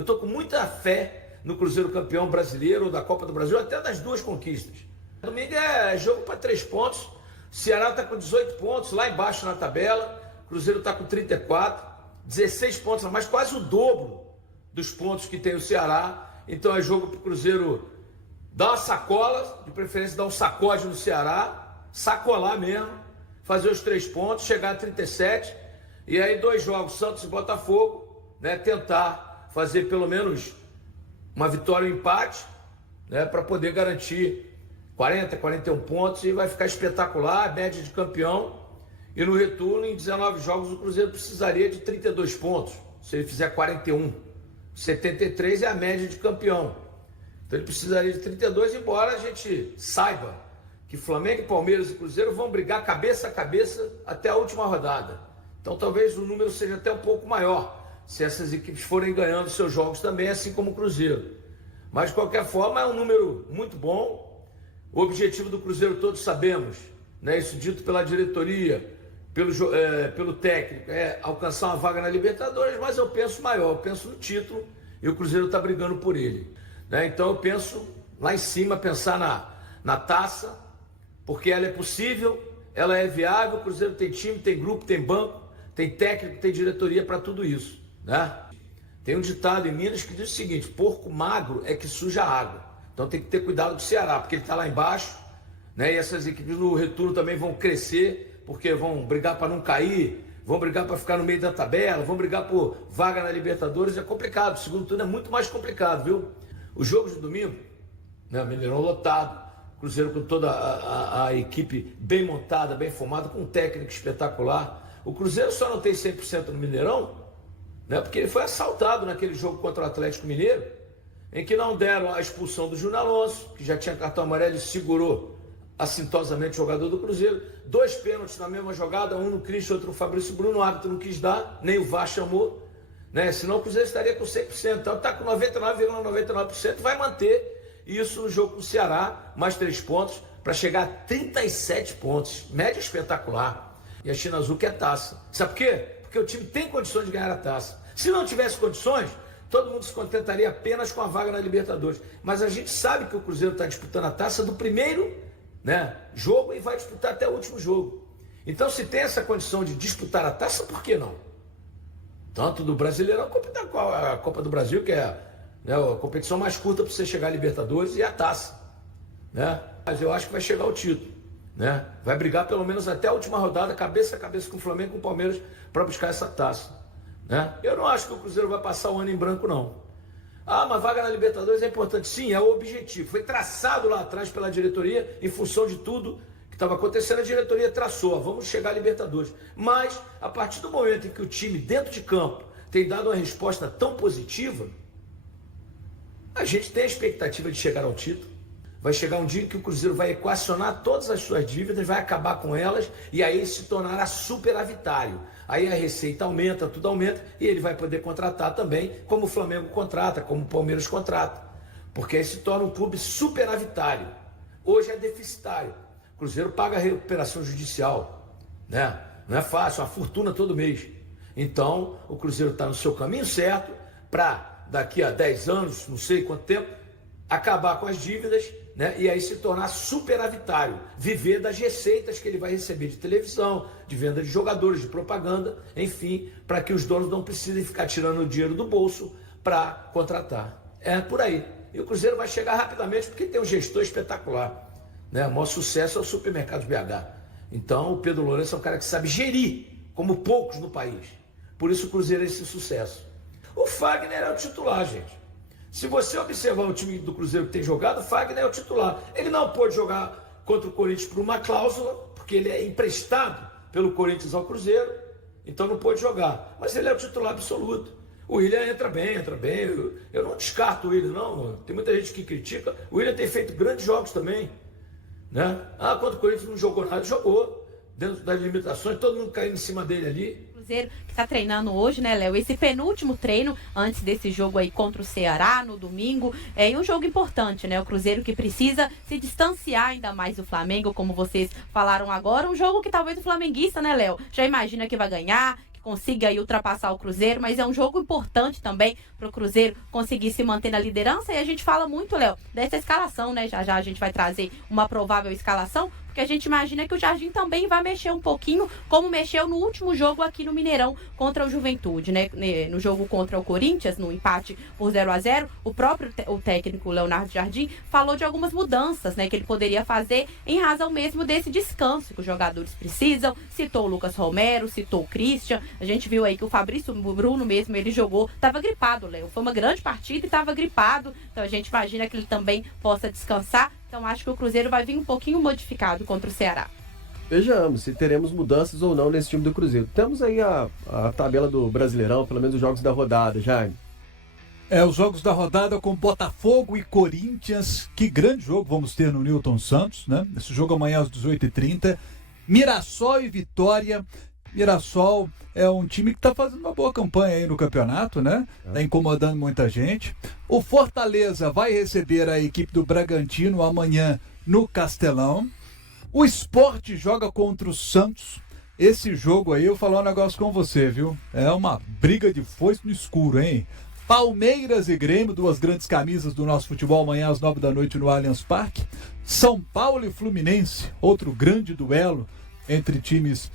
Eu estou com muita fé no Cruzeiro campeão brasileiro, ou da Copa do Brasil, até das duas conquistas. Domingo é jogo para 3 pontos. O Ceará está com 18 pontos, lá embaixo na tabela. O Cruzeiro está com 34, 16 pontos a mais, quase o dobro dos pontos que tem o Ceará. Então é jogo para o Cruzeiro dar uma sacola, de preferência dar um sacode no Ceará, sacolar mesmo, fazer os 3 pontos, chegar a 37, e aí 2 jogos, Santos e Botafogo, né, tentar fazer pelo menos uma vitória ou um empate, né, para poder garantir 40, 41 pontos, e vai ficar espetacular, média de campeão. E no retorno, em 19 jogos, o Cruzeiro precisaria de 32 pontos. Se ele fizer 41, 73 é a média de campeão. Então ele precisaria de 32, embora a gente saiba que Flamengo, Palmeiras e Cruzeiro vão brigar cabeça a cabeça até a última rodada. Então talvez o número seja até um pouco maior, se essas equipes forem ganhando seus jogos também, assim como o Cruzeiro. Mas de qualquer forma é um número muito bom. O objetivo do Cruzeiro todos sabemos, né? Isso dito pela diretoria, pelo técnico, é alcançar uma vaga na Libertadores, mas eu penso maior, eu penso no título, e o Cruzeiro está brigando por ele, né? Então eu penso lá em cima, pensar na taça, porque ela é possível, ela é viável. O Cruzeiro tem time, tem grupo, tem banco, tem técnico, tem diretoria para tudo isso, né? Tem um ditado em Minas que diz o seguinte: porco magro é que suja a água. Então tem que ter cuidado com o Ceará, porque ele está lá embaixo, né? E essas equipes no retorno também vão crescer, porque vão brigar para não cair, vão brigar para ficar no meio da tabela, vão brigar por vaga na Libertadores. É complicado, o segundo turno é muito mais complicado, viu? Os jogos de domingo, né? Mineirão lotado, Cruzeiro com toda a equipe bem montada, bem formada, com um técnico espetacular. O Cruzeiro só não tem 100% no Mineirão, né? Porque ele foi assaltado naquele jogo contra o Atlético Mineiro, em que não deram a expulsão do Júnior Alonso, que já tinha cartão amarelo e segurou assintosamente o jogador do Cruzeiro. 2 pênaltis na mesma jogada, um no Christian, outro no Fabrício Bruno. O árbitro não quis dar, nem o VAR chamou, né? Senão o Cruzeiro estaria com 100%. Então está com 99,99%, vai manter isso no jogo com o Ceará, mais 3 pontos, para chegar a 37 pontos. Média espetacular. E a China Azul quer taça. Sabe por quê? Porque o time tem condições de ganhar a taça. Se não tivesse condições, todo mundo se contentaria apenas com a vaga na Libertadores. Mas a gente sabe que o Cruzeiro está disputando a taça do primeiro, né, jogo, e vai disputar até o último jogo. Então, se tem essa condição de disputar a taça, por que não? Tanto do Brasileirão como a Copa do Brasil, que é, né, a competição mais curta para você chegar à Libertadores, e a taça, né? Mas eu acho que vai chegar o título, né? Vai brigar pelo menos até a última rodada, cabeça a cabeça com o Flamengo e com o Palmeiras, para buscar essa taça, né? Eu não acho que o Cruzeiro vai passar o ano em branco, não. Ah, mas vaga na Libertadores é importante. Sim, é o objetivo. Foi traçado lá atrás pela diretoria, em função de tudo que estava acontecendo. A diretoria traçou: vamos chegar à Libertadores. Mas, a partir do momento em que o time, dentro de campo, tem dado uma resposta tão positiva, a gente tem a expectativa de chegar ao título. Vai chegar um dia em que o Cruzeiro vai equacionar todas as suas dívidas, vai acabar com elas, e aí se tornará superavitário. Aí a receita aumenta, tudo aumenta, e ele vai poder contratar também, como o Flamengo contrata, como o Palmeiras contrata. Porque aí se torna um clube superavitário. Hoje é deficitário. O Cruzeiro paga a recuperação judicial, né? Não é fácil, uma fortuna todo mês. Então, o Cruzeiro está no seu caminho certo para, daqui a 10 anos, não sei quanto tempo, acabar com as dívidas, né? E aí se tornar superavitário, viver das receitas que ele vai receber de televisão, de venda de jogadores, de propaganda, enfim, para que os donos não precisem ficar tirando o dinheiro do bolso para contratar. É por aí. E o Cruzeiro vai chegar rapidamente porque tem um gestor espetacular, né? O maior sucesso é o Supermercados BH. Então o Pedro Lourenço é um cara que sabe gerir, como poucos no país. Por isso o Cruzeiro é esse sucesso. O Fagner é o titular, gente. Se você observar o time do Cruzeiro que tem jogado, o Fagner é o titular. Ele não pôde jogar contra o Corinthians por uma cláusula, porque ele é emprestado pelo Corinthians ao Cruzeiro, então não pôde jogar. Mas ele é o titular absoluto. O William entra bem. Eu não descarto o William, não. Tem muita gente que critica. O William tem feito grandes jogos também, né? Ah, contra o Corinthians não jogou nada, jogou. Dentro das limitações, todo mundo caindo em cima dele ali. Cruzeiro que está treinando hoje, né, Léo? Esse penúltimo treino antes desse jogo aí contra o Ceará no domingo. É um jogo importante, né? O Cruzeiro que precisa se distanciar ainda mais do Flamengo, como vocês falaram agora. Um jogo que talvez o flamenguista, né, Léo, já imagina que vai ganhar, que consiga aí ultrapassar o Cruzeiro, mas é um jogo importante também para o Cruzeiro conseguir se manter na liderança. E a gente fala muito, Léo, dessa escalação, né? Já já a gente vai trazer uma provável escalação, porque a gente imagina que o Jardim também vai mexer um pouquinho, como mexeu no último jogo aqui no Mineirão contra o Juventude, né? No jogo contra o Corinthians, no empate por 0-0, o próprio o técnico Leonardo Jardim falou de algumas mudanças, né, que ele poderia fazer em razão mesmo desse descanso que os jogadores precisam. Citou o Lucas Romero, citou o Christian. A gente viu aí que o Fabrício Bruno mesmo, ele jogou, estava gripado, Léo. Foi uma grande partida e estava gripado, então a gente imagina que ele também possa descansar. Então acho que o Cruzeiro vai vir um pouquinho modificado contra o Ceará. Vejamos se teremos mudanças ou não nesse time do Cruzeiro. Temos aí a tabela do Brasileirão, pelo menos os jogos da rodada, Jaime. Os jogos da rodada com Botafogo e Corinthians. Que grande jogo vamos ter no Newton Santos, né? Esse jogo amanhã às 18h30. Mirassol e Vitória. Mirassol é um time que está fazendo uma boa campanha aí no campeonato, né? Está incomodando muita gente. O Fortaleza vai receber a equipe do Bragantino amanhã no Castelão. O Sport joga contra o Santos. Esse jogo aí, eu vou falar um negócio com você, viu? É uma briga de foice no escuro, hein? Palmeiras e Grêmio, duas grandes camisas do nosso futebol, amanhã às 9h no Allianz Parque. São Paulo e Fluminense, outro grande duelo entre times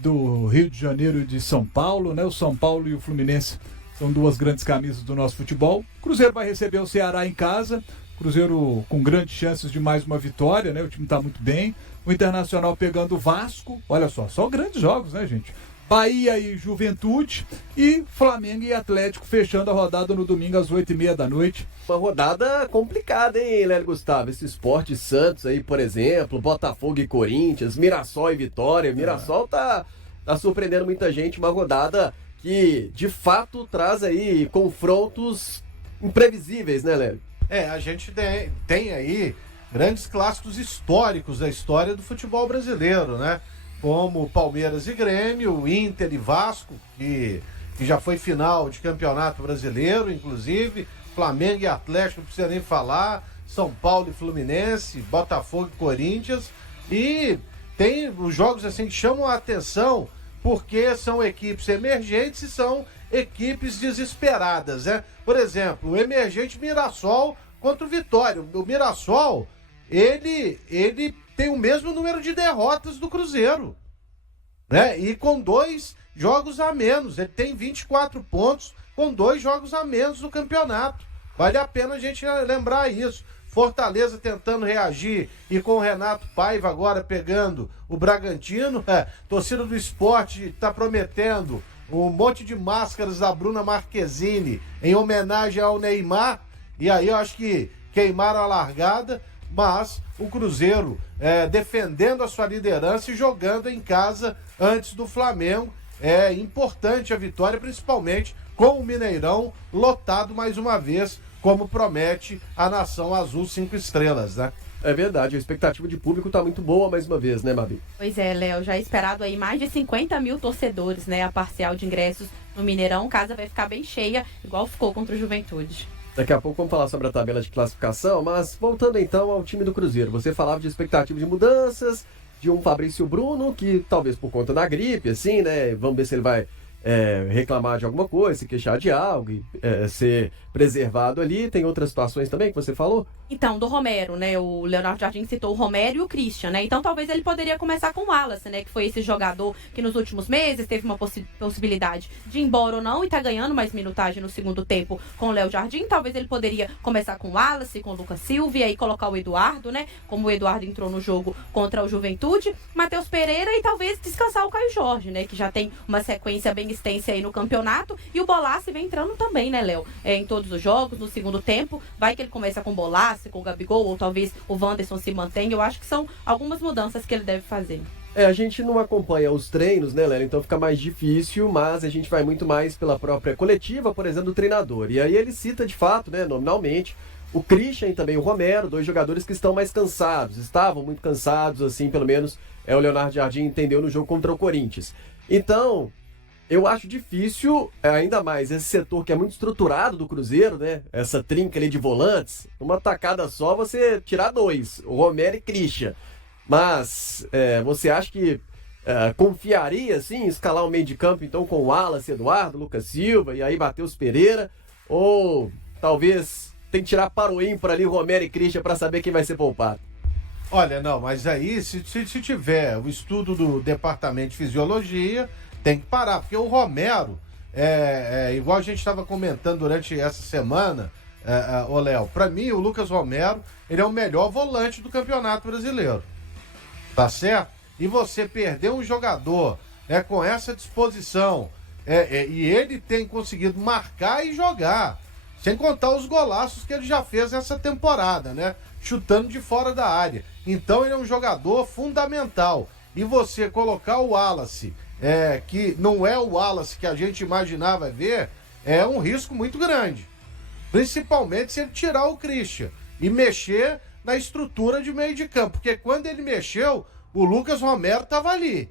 do Rio de Janeiro e de São Paulo, né? O São Paulo e o Fluminense são duas grandes camisas do nosso futebol. Cruzeiro vai receber o Ceará em casa. Cruzeiro com grandes chances de mais uma vitória, né? O time está muito bem. O Internacional pegando o Vasco. Olha só grandes jogos, né, gente? Bahia e Juventude. E Flamengo e Atlético fechando a rodada no domingo às 20h30. Uma rodada complicada, hein, Lélio Gustavo? Esse Sport e Santos aí, por exemplo, Botafogo e Corinthians, Mirassol e Vitória. Mirassol tá surpreendendo muita gente. Uma rodada que, de fato, traz aí confrontos imprevisíveis, né, Lélio? A gente tem aí grandes clássicos históricos da história do futebol brasileiro, né? Como Palmeiras e Grêmio, Inter e Vasco, que já foi final de campeonato brasileiro, inclusive, Flamengo e Atlético, não precisa nem falar, São Paulo e Fluminense, Botafogo e Corinthians, e tem os jogos assim que chamam a atenção, porque são equipes emergentes e são equipes desesperadas, né? Por exemplo, o emergente Mirassol contra o Vitória. O Mirassol, ele tem o mesmo número de derrotas do Cruzeiro, né? E com 2 jogos a menos. Ele tem 24 pontos com 2 jogos a menos no campeonato. Vale a pena a gente lembrar isso. Fortaleza tentando reagir e com o Renato Paiva agora pegando o Bragantino. Torcida do Sport está prometendo um monte de máscaras da Bruna Marquezine em homenagem ao Neymar. E aí eu acho que queimaram a largada, mas o Cruzeiro defendendo a sua liderança e jogando em casa antes do Flamengo. É importante a vitória, principalmente com o Mineirão lotado mais uma vez, como promete a Nação Azul 5 estrelas, né? É verdade, a expectativa de público tá muito boa mais uma vez, né, Mabi? Pois é, Léo, já é esperado aí mais de 50 mil torcedores, né? A parcial de ingressos no Mineirão, casa vai ficar bem cheia, igual ficou contra o Juventude. Daqui a pouco vamos falar sobre a tabela de classificação, mas voltando então ao time do Cruzeiro. Você falava de expectativa de mudanças, de um Fabrício Bruno, que talvez por conta da gripe, assim, né? Vamos ver se ele vai reclamar de alguma coisa, se queixar de algo e ser preservado ali. Tem outras situações também que você falou? Então, do Romero, né? O Leonardo Jardim citou o Romero e o Christian, né? Então, talvez ele poderia começar com o Wallace, né? Que foi esse jogador que nos últimos meses teve uma possibilidade de ir embora ou não e tá ganhando mais minutagem no segundo tempo com o Léo Jardim. Talvez ele poderia começar com o Wallace, com o Lucas Silva e aí colocar o Eduardo, né? Como o Eduardo entrou no jogo contra o Juventude. Matheus Pereira e talvez descansar o Caio Jorge, né? Que já tem uma sequência bem extensa aí no campeonato. E o Bolassi vem entrando também, né, Léo? Em todos os jogos, no segundo tempo. Vai que ele começa com o Bolassi, com o Gabigol, ou talvez o Wanderson se mantenha. Eu acho que são algumas mudanças que ele deve fazer. A gente não acompanha os treinos, né, Léo? Então fica mais difícil, mas a gente vai muito mais pela própria coletiva, por exemplo, do treinador. E aí ele cita, de fato, né, nominalmente, o Christian e também o Romero, 2 jogadores que estão mais cansados. Estavam muito cansados, assim, pelo menos o Leonardo Jardim entendeu no jogo contra o Corinthians. Então, eu acho difícil, ainda mais esse setor que é muito estruturado do Cruzeiro, né? Essa trinca ali de volantes, uma tacada só você tirar 2, o Romero e Christian. Mas você acha que confiaria, assim, em escalar o meio de campo, então, com o Wallace, Eduardo, Lucas Silva e aí Matheus Pereira? Ou talvez tem que tirar para o ímpar ali, Romero e Christian, para saber quem vai ser poupado? Olha, não, mas aí, se tiver o estudo do departamento de fisiologia, tem que parar, porque o Romero, igual a gente estava comentando durante essa semana, ô Léo, para mim o Lucas Romero, ele é o melhor volante do Campeonato Brasileiro, tá certo? E você perder um jogador com essa disposição, e ele tem conseguido marcar e jogar, sem contar os golaços que ele já fez essa temporada, né? Chutando de fora da área. Então ele é um jogador fundamental. E você colocar o Wallace, que não é o Wallace que a gente imaginava ver, é um risco muito grande. Principalmente se ele tirar o Christian e mexer na estrutura de meio de campo. Porque quando ele mexeu, o Lucas Romero estava ali.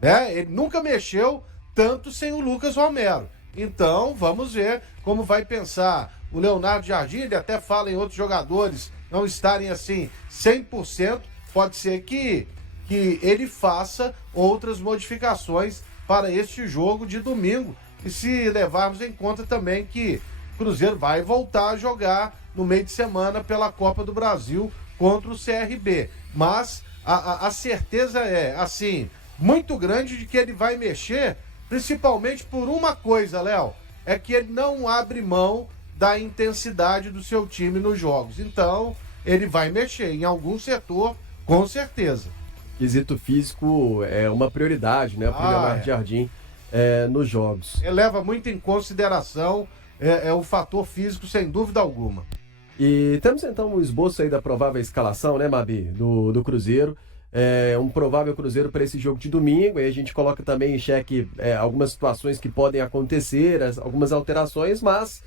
Né? Ele nunca mexeu tanto sem o Lucas Romero. Então, vamos ver como vai pensar o Leonardo Jardim. Ele até fala em outros jogadores não estarem assim 100%. Pode ser que ele faça outras modificações para este jogo de domingo. E se levarmos em conta também que o Cruzeiro vai voltar a jogar no meio de semana pela Copa do Brasil contra o CRB. Mas a certeza é, assim, muito grande de que ele vai mexer, principalmente por uma coisa, Léo, é que ele não abre mão da intensidade do seu time nos jogos. Então, ele vai mexer em algum setor, com certeza. Quesito físico é uma prioridade, né, para o Leonardo Jardim nos jogos. Ele leva muito em consideração o fator físico, sem dúvida alguma. E temos então um esboço aí da provável escalação, né, Mabi, do Cruzeiro. Um provável Cruzeiro para esse jogo de domingo. Aí a gente coloca também em xeque algumas situações que podem acontecer, algumas alterações, mas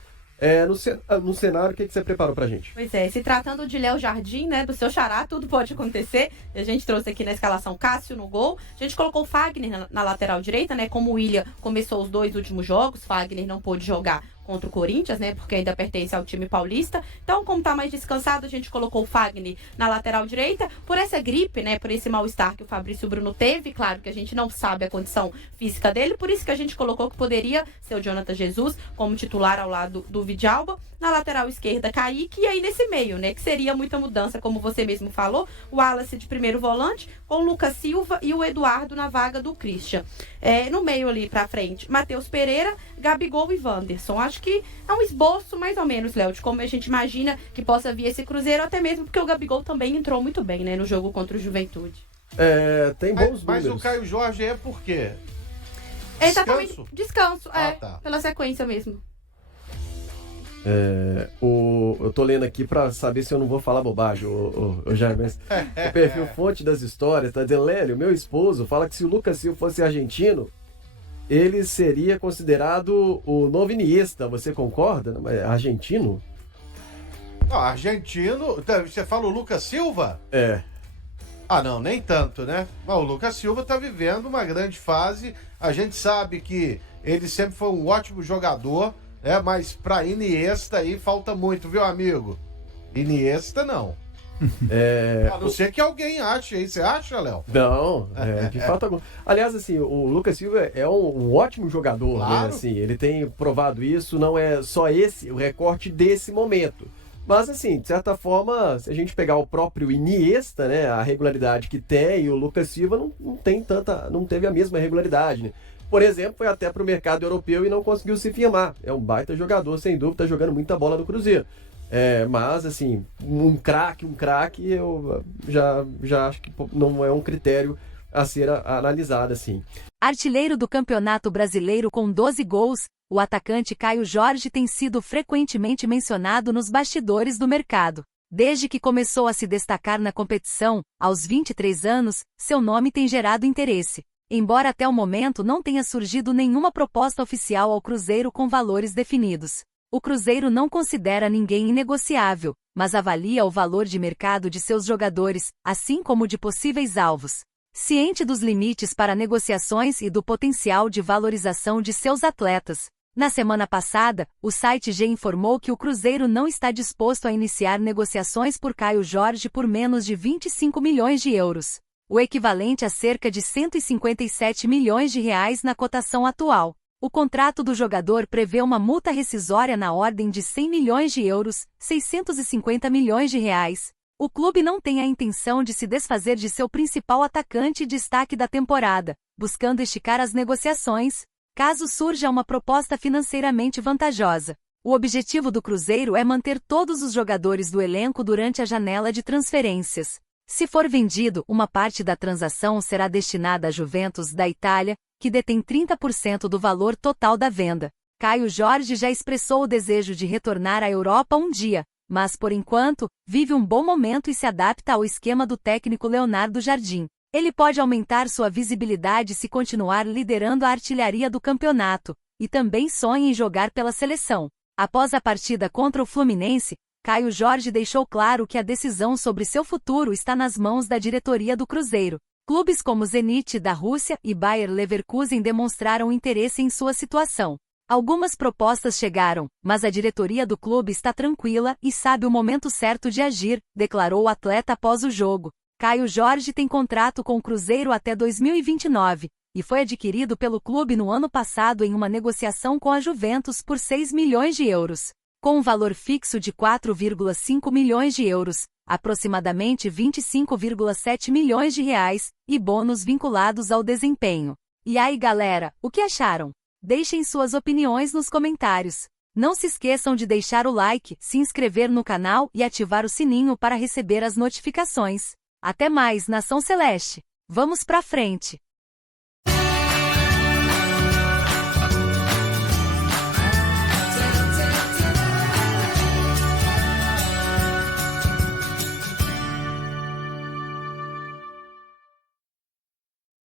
no cenário, o que você preparou pra gente? Pois é, se tratando de Léo Jardim, né, do seu xará, tudo pode acontecer. A gente trouxe aqui na escalação Cássio no gol. A gente colocou o Fagner na lateral direita, né, como o William começou os 2 últimos jogos, Fagner não pôde jogar contra o Corinthians, né, porque ainda pertence ao time paulista. Então, como tá mais descansado, a gente colocou o Fagner na lateral direita. Por essa gripe, né, por esse mal-estar que o Fabrício Bruno teve, claro que a gente não sabe a condição física dele, por isso que a gente colocou que poderia ser o Jonathan Jesus como titular ao lado do Vidalba. Na lateral esquerda, Kaique, e aí nesse meio, né, que seria muita mudança, como você mesmo falou, o Wallace de primeiro volante, com o Lucas Silva e o Eduardo na vaga do Christian. No meio ali pra frente, Matheus Pereira, Gabigol e Wanderson. Acho que é um esboço mais ou menos, Léo, de como a gente imagina que possa vir esse Cruzeiro, até mesmo porque o Gabigol também entrou muito bem, né, no jogo contra o Juventude. Tem bons números. Mas o Caio Jorge é por quê? Exatamente, descanso, tá. pela sequência mesmo. Eu tô lendo aqui pra saber se eu não vou falar bobagem, o Jair, mas o perfil Fonte das Histórias tá dizendo: Lélio, meu esposo fala que se o Lucas Silva fosse argentino, ele seria considerado o novo Iniesta. Você concorda? Argentino? Argentino? Você fala o Lucas Silva? Não, nem tanto, né? Mas o Lucas Silva tá vivendo uma grande fase. A gente sabe que ele sempre foi um ótimo jogador, mas pra Iniesta aí falta muito, viu, amigo? Iniesta não. A não ser que alguém ache aí. Você acha, Léo? Não, de fato algum. Aliás, assim, o Lucas Silva é um ótimo jogador, claro, né? Assim, ele tem provado isso, não é só esse o recorte desse momento. Mas, assim, de certa forma, se a gente pegar o próprio Iniesta, né, a regularidade que tem, e o Lucas Silva não teve a mesma regularidade, né? Por exemplo, foi até para o mercado europeu e não conseguiu se firmar. É um baita jogador, sem dúvida, tá jogando muita bola no Cruzeiro. Mas, assim, um craque, eu já acho que não é um critério a ser analisado, assim. Artilheiro do Campeonato Brasileiro com 12 gols, o atacante Caio Jorge tem sido frequentemente mencionado nos bastidores do mercado. Desde que começou a se destacar na competição, aos 23 anos, seu nome tem gerado interesse. Embora até o momento não tenha surgido nenhuma proposta oficial ao Cruzeiro com valores definidos. O Cruzeiro não considera ninguém inegociável, mas avalia o valor de mercado de seus jogadores, assim como de possíveis alvos. Ciente dos limites para negociações e do potencial de valorização de seus atletas, na semana passada, o site G informou que o Cruzeiro não está disposto a iniciar negociações por Caio Jorge por menos de 25 milhões de euros. o equivalente a cerca de 157 milhões de reais na cotação atual. O contrato do jogador prevê uma multa rescisória na ordem de 100 milhões de euros, 650 milhões de reais. O clube não tem a intenção de se desfazer de seu principal atacante e destaque da temporada, buscando esticar as negociações, caso surja uma proposta financeiramente vantajosa. O objetivo do Cruzeiro é manter todos os jogadores do elenco durante a janela de transferências. Se for vendido, uma parte da transação será destinada à Juventus da Itália, que detém 30% do valor total da venda. Caio Jorge já expressou o desejo de retornar à Europa um dia, mas por enquanto, vive um bom momento e se adapta ao esquema do técnico Leonardo Jardim. Ele pode aumentar sua visibilidade se continuar liderando a artilharia do campeonato, e também sonha em jogar pela seleção. Após a partida contra o Fluminense, Caio Jorge deixou claro que a decisão sobre seu futuro está nas mãos da diretoria do Cruzeiro. Clubes como Zenit da Rússia e Bayer Leverkusen demonstraram interesse em sua situação. Algumas propostas chegaram, mas a diretoria do clube está tranquila e sabe o momento certo de agir, declarou o atleta após o jogo. Caio Jorge tem contrato com o Cruzeiro até 2029, e foi adquirido pelo clube no ano passado em uma negociação com a Juventus por 6 milhões de euros. Com um valor fixo de 4,5 milhões de euros, aproximadamente 25,7 milhões de reais, e bônus vinculados ao desempenho. E aí galera, o que acharam? Deixem suas opiniões nos comentários. Não se esqueçam de deixar o like, se inscrever no canal e ativar o sininho para receber as notificações. Até mais, Nação Celeste! Vamos pra frente!